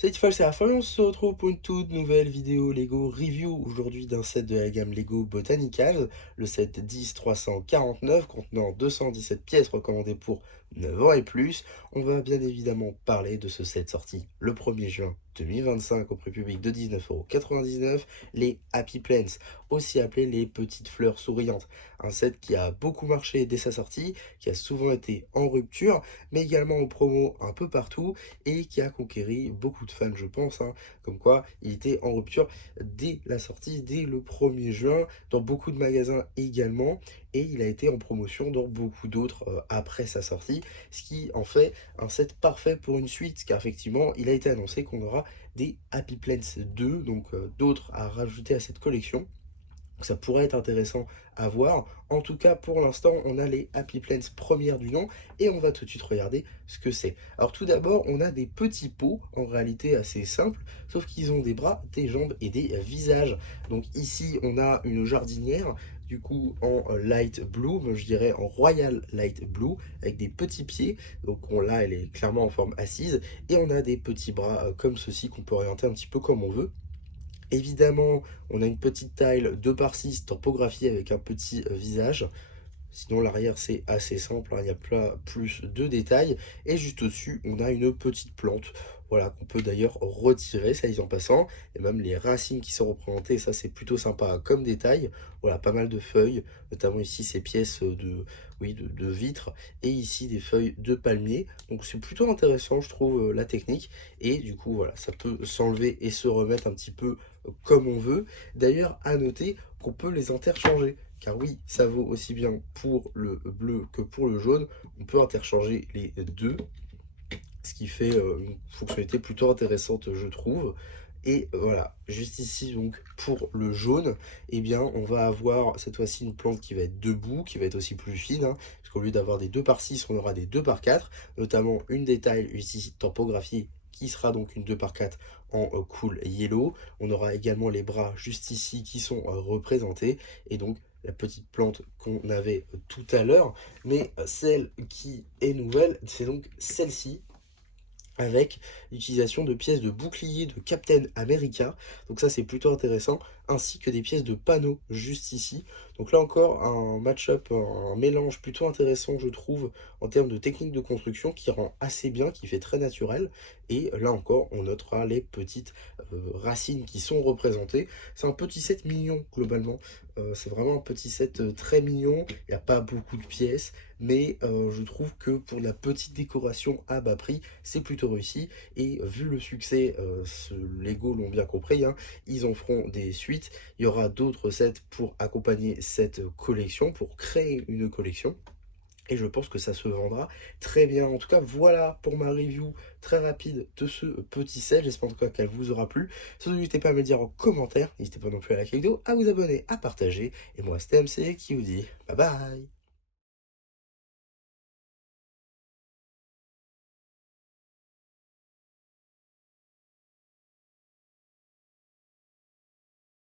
Salut Fall, c'est Raphaël, on se retrouve pour une toute nouvelle vidéo Lego review aujourd'hui d'un set de la gamme Lego Botanicals, le set 10-349 contenant 217 pièces recommandées pour 9 ans et plus. On va bien évidemment parler de ce set sorti le 1er juin 2025 au prix public de 19,99 €, les Happy Plants, aussi appelés les petites fleurs souriantes. Un set qui a beaucoup marché dès sa sortie, qui a souvent été en rupture, mais également en promo un peu partout et qui a conquéri beaucoup de fans, je pense, hein. Comme quoi il était en rupture dès la sortie, dès le 1er juin, dans beaucoup de magasins également, et il a été en promotion dans beaucoup d'autres après sa sortie, ce qui en fait un set parfait pour une suite, car effectivement il a été annoncé qu'on aura des Happy Plants 2, donc d'autres à rajouter à cette collection. Donc ça pourrait être intéressant à voir. En tout cas, pour l'instant, on a les Happy Plants premières du nom et on va tout de suite regarder ce que c'est. Alors tout d'abord, on a des petits pots, en réalité assez simples, sauf qu'ils ont des bras, des jambes et des visages. Donc ici, on a une jardinière, du coup en light blue, mais je dirais en royal light blue, avec des petits pieds. Donc là, elle est clairement en forme assise. Et on a des petits bras comme ceci qu'on peut orienter un petit peu comme on veut. Évidemment, on a une petite tile 2 par 6 topographiée avec un petit visage. Sinon, l'arrière, c'est assez simple, hein, il n'y a pas plus de détails. Et juste au-dessus, on a une petite plante, voilà, qu'on peut d'ailleurs retirer, ça y en passant. Et même les racines qui sont représentées, ça c'est plutôt sympa comme détail. Voilà, pas mal de feuilles, notamment ici ces pièces de, oui, de vitre. Et ici des feuilles de palmier. Donc c'est plutôt intéressant, je trouve, la technique. Et du coup, voilà, ça peut s'enlever et se remettre un petit peu comme on veut. D'ailleurs, à noter qu'on peut les interchanger. Car oui, ça vaut aussi bien pour le bleu que pour le jaune. On peut interchanger les deux, ce qui fait une fonctionnalité plutôt intéressante, je trouve. Et voilà, juste ici, donc pour le jaune, eh bien, on va avoir cette fois-ci une plante qui va être debout, qui va être aussi plus fine, hein, parce qu'au lieu d'avoir des 2 par 6, on aura des 2 par 4, notamment une détail ici topographiée qui sera donc une 2 par 4 en cool yellow. On aura également les bras juste ici qui sont représentés, et donc la petite plante qu'on avait tout à l'heure, mais celle qui est nouvelle, c'est donc celle-ci, avec l'utilisation de pièces de bouclier de Captain America. Donc ça c'est plutôt intéressant, ainsi que des pièces de panneaux juste ici. Donc là encore un match-up, un mélange plutôt intéressant je trouve en termes de technique de construction qui rend assez bien, qui fait très naturel. Et là encore on notera les petites racines qui sont représentées. C'est un petit set mignon globalement. C'est vraiment un petit set très mignon, il n'y a pas beaucoup de pièces, mais je trouve que pour la petite décoration à bas prix, c'est plutôt réussi. Et vu le succès, ce Lego l'ont bien compris, hein, ils en feront des suites. Il y aura d'autres sets pour accompagner cette collection, pour créer une collection. Et je pense que ça se vendra très bien. En tout cas, voilà pour ma review très rapide de ce petit set. J'espère en tout cas qu'elle vous aura plu. Surtout, n'hésitez pas à me le dire en commentaire. N'hésitez pas non plus à liker la vidéo, à vous abonner, à partager. Et moi, c'était MC qui vous dit bye bye.